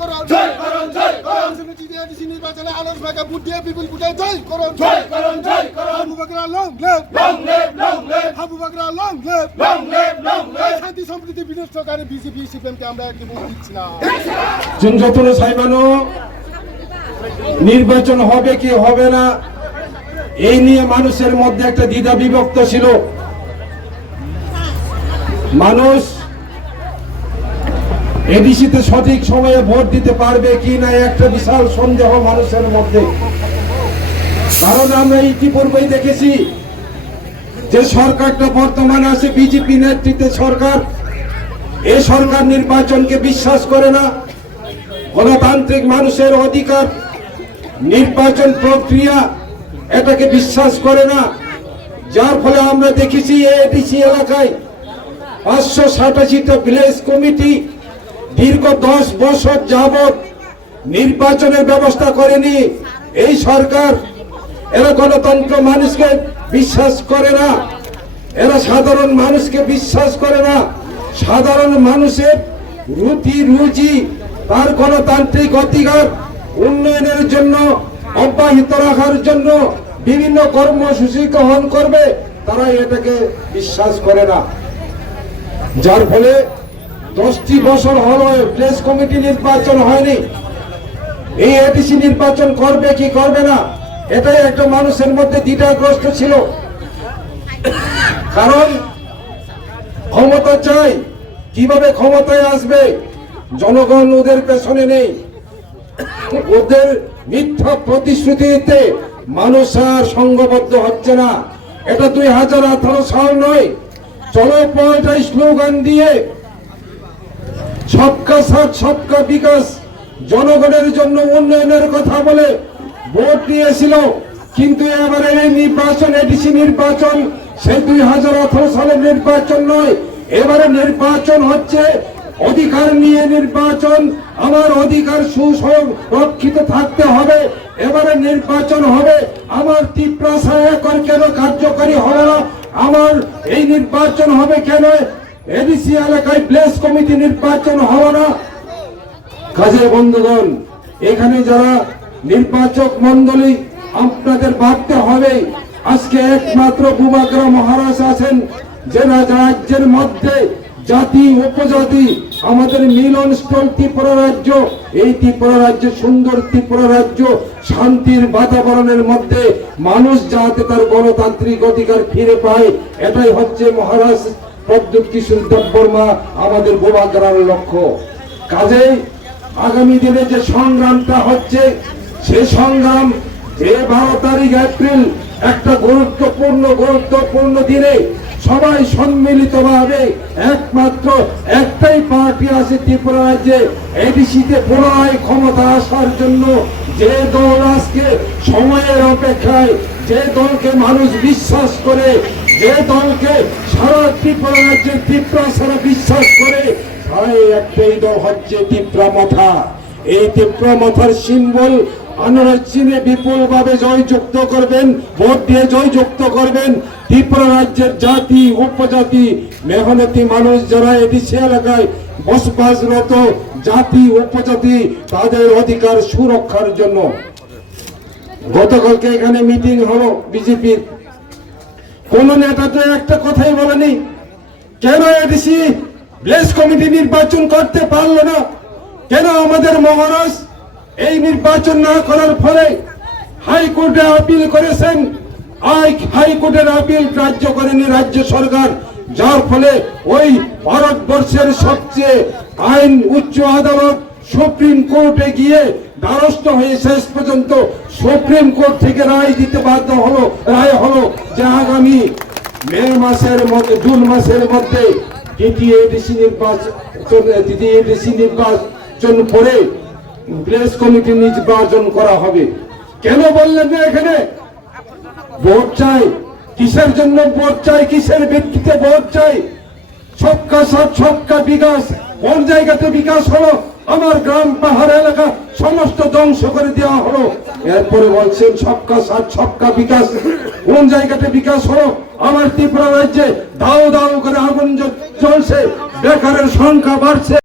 করুন জয় করুন জয় করুন জিডিএডিসি নির্বাচনে আলোচ ভাগে ভোট দিয়ে বিপুল ভোটে জয় করুন জয় করুন জয় করুন Abu Bakr long live long live long live Abu Bakr long live long live long live শান্তি সম্প্রীতি বিনষ্টকারী বিজেপি সিপিএমকে আমরা একটি ভোট দিচ্ছি না যতন সাইবানো নির্বাচন হবে কি হবে না এই নিয়ে মানুষের মধ্যে একটা দ্বিধা বিভক্ত ছিল। মানুষ এডিসিতে সঠিক সময়ে ভোট দিতে পারবে কি না একটা বিশাল সন্দেহ মানুষের মধ্যে। কারণ আমরা ইতিপূর্বেই দেখেছি যে সরকারটা বর্তমানে আছে বিজেপি নেতৃত্বে সরকার, এই সরকার নির্বাচনকে বিশ্বাস করে না, গণতান্ত্রিক মানুষের অধিকার নির্বাচন প্রক্রিয়া এটাকে বিশ্বাস করে না। যার ফলে আমরা দেখেছি এডিসি এলাকায় 587টা ভিলেজ কমিটি দীর্ঘ 10 বছর যাবৎ নির্বাচনের ব্যবস্থা করেনি এই সরকার। এরা গণতন্ত্র মানুষকে বিশ্বাস করে না, এরা সাধারণ মানুষকে বিশ্বাস করে না। সাধারণ মানুষের রুজি তার গণতান্ত্রিক অধিকার উন্নয়নের জন্য অব্যাহত রাখার জন্য বিভিন্ন কর্মসূচি গ্রহণ করবে, তারা এটাকে বিশ্বাস করে না। যার ফলে 10টি বছর হলো প্লেস কমিটি নির্বাচন হয়নি। এই এডিসি নির্বাচন করবে কি করবে না এটাই একটা মানুষের মধ্যে দ্বিধাগ্রস্ত ছিল। কারণ ক্ষমতা চাই, কিভাবে ক্ষমতায় আসবে জনগণ ওদের পেছনে নেই। ওদের মিথ্যা প্রতিশ্রুতিতে মানুষ আর সংঘবদ্ধ হচ্ছে না। এটা 2018 সাল নয়, চলো পাল্টাই স্লোগান দিয়ে সবকা সাথ সবকা বিকাশ জনগণের জন্য উন্নয়নের কথা বলে ভোট দিয়েছিল। কিন্তু এবারে এই নির্বাচন এডিসি নির্বাচন সেই 2018 সালের নির্বাচন নয়। এবারে নির্বাচন হচ্ছে অধিকার নিয়ে নির্বাচন। আমার অধিকার সুরক্ষিত থাকতে হবে। এবারে নির্বাচন হবে আমার তীব্রাশায় কেন কার্যকারী হবে না, আমার এই নির্বাচন হবে কেন এডিসি এলাকায় প্লেস কমিটি নির্বাচন হবে না। কাজে বন্ধুগণ, এখানে যারা নির্বাচক মন্ডলী আপনাদের ভাবতে হবে, আজকে একমাত্র বুবাগ্রা মহারাজ আছেন যে রাজ্যের মধ্যে জাতি উপজাতি আমাদের মিলনস্থল ত্রিপুরা রাজ্য। এই ত্রিপুরা রাজ্য সুন্দর ত্রিপুরা রাজ্য, শান্তির বাতাবরণের মধ্যে মানুষ যাতে তার গণতান্ত্রিক অধিকার ফিরে পায়, এটাই হচ্ছে মহারাজ প্রদ্যুৎ কিশোর দেববর্মা আমাদের বুবাগ্রার লক্ষ্য। কাজেই আগামী দিনে যে সংগ্রামটা হচ্ছে সে সংগ্রাম যে 12 তারিখ এপ্রিল একটা গুরুত্বপূর্ণ দিনে সবাই সম্মিলিতভাবে একমাত্র একটাই পার্টি আছে ত্রিপুরা রাজ্যে এডিসিতে পুনরায় ক্ষমতা আসার জন্য। যে দল আজকে সময়ের অপেক্ষায়, যে দলকে মানুষ বিশ্বাস করে, যে দলকে সারা ত্রিপুরা রাজ্যের ত্রিপুরা সারা বিশ্বাস করে, তাই একটাই দল হচ্ছে ত্রিপুরা মাথা। এই ত্রিপুরা মাথার সিম্বল আনারস চিনে বিপুল ভাবে জয়যুক্ত করবেন, ভোট দিয়ে জয়যুক্ত করবেন। ত্রিপুরা রাজ্যের জাতি উপজাতি মেহনতি মানুষ যারা এডিসি এলাকায় বসবাসরত জাতি উপজাতি তাদের অধিকার সুরক্ষার জন্য। গতকালকে এখানে মিটিং হলো বিজেপির, কোন নেতা তো একটা কথাই বলেনি কেন এডিসি প্লেস কমিটি নির্বাচন করতে পারলো না, কেন আমাদের মহারাজ এই নির্বাচন না করার ফলে হাইকোর্টে আপিল করেছেন। হাইকোর্টের আপিল গ্রাহ্য করেনি রাজ্য সরকার, যার ফলে ওই ভারতবর্ষের সবচেয়ে আইন উচ্চ আদালত সুপ্রিম কোর্টে গিয়ে দ্বারস্থ হয়ে শেষ পর্যন্ত সুপ্রিম কোর্ট থেকে রায় দিতে বাধ্য হলো। রায় হলো যে আগামী জুন মাসের মধ্যে দ্বিতীয় এডিসি নির্বাচন করে প্লেস কমিটি নির্বাচন করা হবে। কেন বললেন না এখানে ভোট চাই? কিসের জন্য ভোট চাই? কিসের ভিত্তিতে ভোট চাই? সবকা সাথ সবকা বিকাশ কোন জায়গাতে বিকাশ হলো? আমার গ্রাম পাহাড় এলাকা সমস্ত ধ্বংস করে দেওয়া হলো। এরপরে বলছেন সবকা সাথ সবকা বিকাশ কোন জায়গাতে বিকাশ হলো? আমার ত্রিপুরা রাজ্যে দাও দাও করে আগুন জ্বলছে, বেকারের সংখ্যা বাড়ছে।